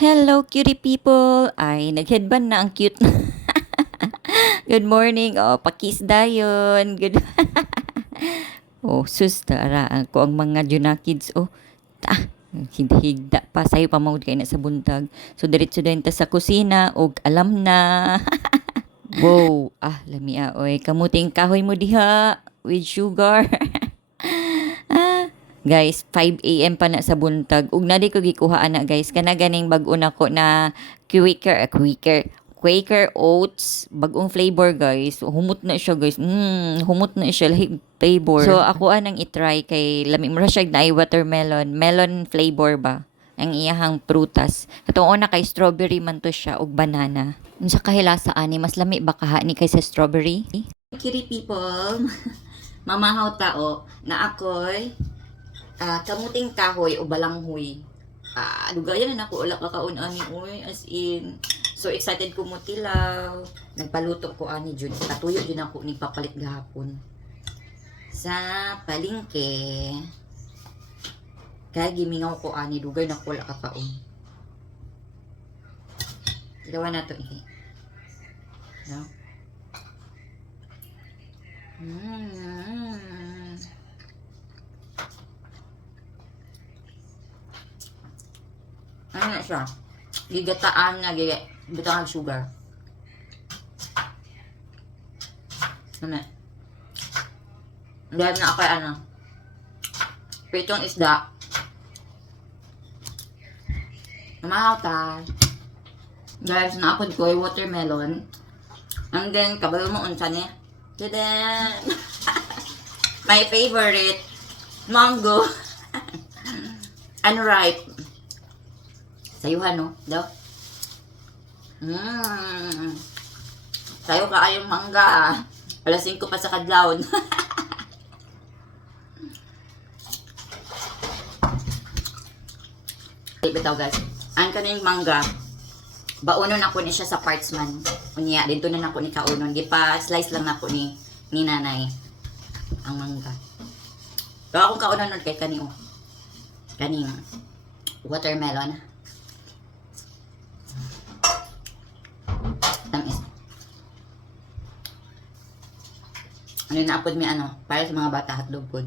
Hello, cutie people! Ay, nag-headband na ang cute. Good morning. Oh, pakis dayon. Good. Oh, sus, taraan ko ang mga Junakids. Oh, higda pa. Sayo pa mawag kayo na sa buntag. So, diretso din ta sa kusina. Og alam na. Wow. Lamia. Oy, kamuting kahoy mo diha. With sugar. Guys, 5 a.m. pa na sa buntag. Ug na di ko gikuhaan na guys. Kana ganing bag-o na ko na Quaker Oats, bagong flavor guys. Humot na siya guys. Humot na siya like flavor. So ako anang i-try kay lami mo siya na watermelon, melon flavor ba? Ang iyahang prutas. Katong una kay strawberry man to siya ug banana. Unsa kahilasa ani mas lami ba kaha ni kaysa strawberry? Kitty people, mamahaw tao na ako'y kamuting kahoy o balanghoy. Dugayan na ako ulak kakaon ani oy as in. So excited ko mo tilaw. Nagpaluto ko ani jud. Katuyo jud ako ni papalit gahapon. Sa palengke. Kaya gimingaw ko ani dugay na ko ulak kakaon. Ilawan na to eh. No? Ano na siya? Gigataan na, gigataan sugar. Ano? Dahil na ako ano. Pitong isda. Namahaw ta. Guys, naapod ko yung watermelon. And then, kabalo mo unsa ni. Tadaan! My favorite. Mango. Unripe. Sayuhan, no? Daw. Sayo ka ayong mangga. Alas 5 pa sa kadlawon. Bitaw guys. Ang kaning mangga, baunon ako ni siya sa parts man. Unya, dito na nako ni kaunon. Di pa slice lang nako ni nanay ang mangga. Pero akong kaunon nun kay kaning watermelon. Ano yung naapod mi para sa mga bata hotdog food.